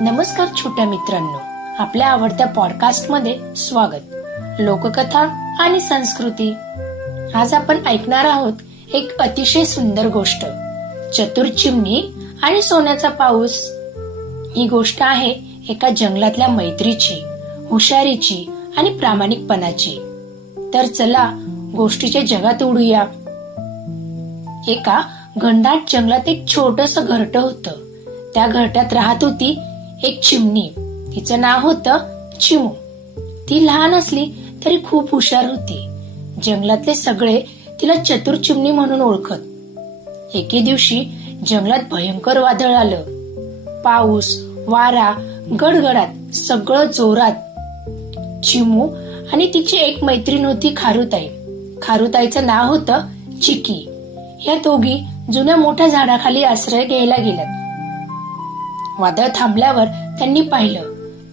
नमस्कार छोट्या मित्रांनो आपल्या आवडत्या पॉडकास्टमध्ये स्वागत. लोककथा आणि संस्कृती. आज आपण ऐकणार आहोत एक अतिशय सुंदर गोष्ट. चतुर चिमणी आणि सोन्याचा पाऊस. ही गोष्ट आहे एका जंगलातल्या मैत्रीची हुशारीची आणि प्रामाणिकपणाची. तर चला गोष्टीच्या जगात उडूया. एका घनदाट जंगलात एक छोटस घरट होत. त्या घरट्यात राहत होती एक चिमणी. तिचं नाव होतं चिमू. ती लहान असली तरी खूप हुशार होती. जंगलातले सगळे तिला चतुर चिमणी म्हणून ओळखत. एके दिवशी जंगलात भयंकर वादळ आलं. पाऊस वारा गडगडात सगळं जोरात. चिमू आणि तिची एक मैत्रीण होती खारुताई. खारुताईचं नाव होतं चिकी. या दोघी जुन्या मोठ्या झाडाखाली आश्रय घ्यायला गेल्यात. वादळ थांबल्यावर त्यांनी पाहिलं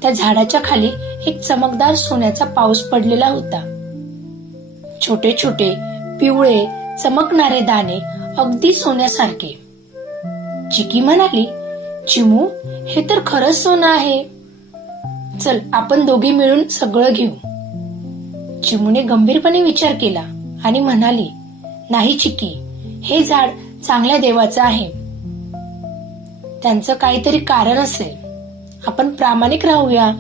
त्या झाडाच्या खाली एक चमकदार सोन्याचा पाऊस पडलेला होता. छोटे छोटे पिवळे चमकणारे दाणे अगदी सोन्यासारखे. चिकी म्हणाली चिमू हे तर खरंच सोनं आहे. चल आपण दोघे मिळून सगळं घेऊ. चिमूने गंभीरपणे विचार केला आणि म्हणाली नाही चिकी हे झाड चांगल्या देवाचं आहे. त्यांचं काहीतरी कारण असेल. आपण प्रामाणिक राहूया.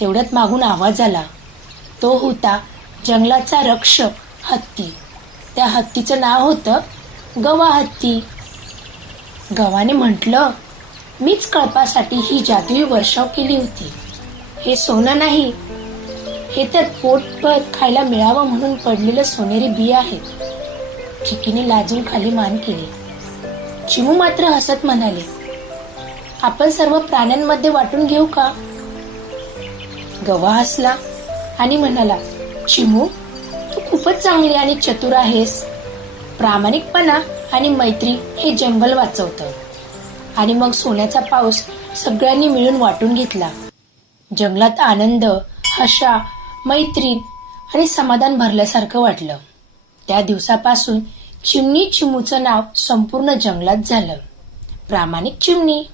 तेवढ्यात मागून आवाज आला. तो होता जंगलाचा रक्षक हत्ती. त्या हत्तीचं नाव होतं गवा हत्ती. गवाने म्हटलं मीच कळपासाठी ही जादुई वर्षाव केली होती. हे सोनं नाही. हे तर पोटभर खायला मिळावं म्हणून पडलेलं सोनेरी बी आहेत. चिकीने लाजून खाली मान केली. चिमू मात्र हसत म्हणाले आपण सर्व प्राण्यांमध्ये वाटून घेऊ का? गवा हसला आणि म्हणाला चिमू तू खूपच चांगली आणि चतुर आहेस. प्रामाणिकपणा आणि मैत्री हे जंगल वाचवतं. आणि मग सोन्याचा पाऊस सगळ्यांनी मिळून वाटून घेतला. जंगलात आनंद हशा मैत्रीण आणि समाधान भरल्यासारखं वाटलं. त्या दिवसापासून चिमणी चिमूचं नाव संपूर्ण जंगलात झालं. प्रामाणिक चिमणी.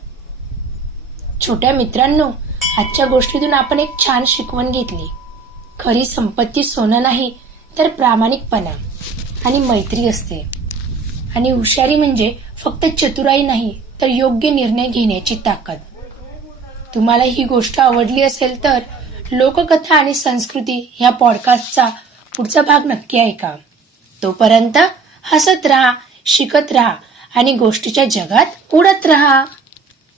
छोट्या मित्रांनो आजच्या गोष्टीतून आपण एक छान शिकवण घेतली. खरी संपत्ती सोनं नाही तर प्रामाणिकपणा आणि मैत्री असते. आणि हुशारी म्हणजे फक्त चतुराई नाही तर योग्य निर्णय घेण्याची ताकद. तुम्हाला ही गोष्ट आवडली असेल तर लोककथा आणि संस्कृती ह्या पॉडकास्टचा पुढचा भाग नक्की ऐका. तोपर्यंत हसत राहा शिकत राहा आणि गोष्टीच्या जगात उडत राहा.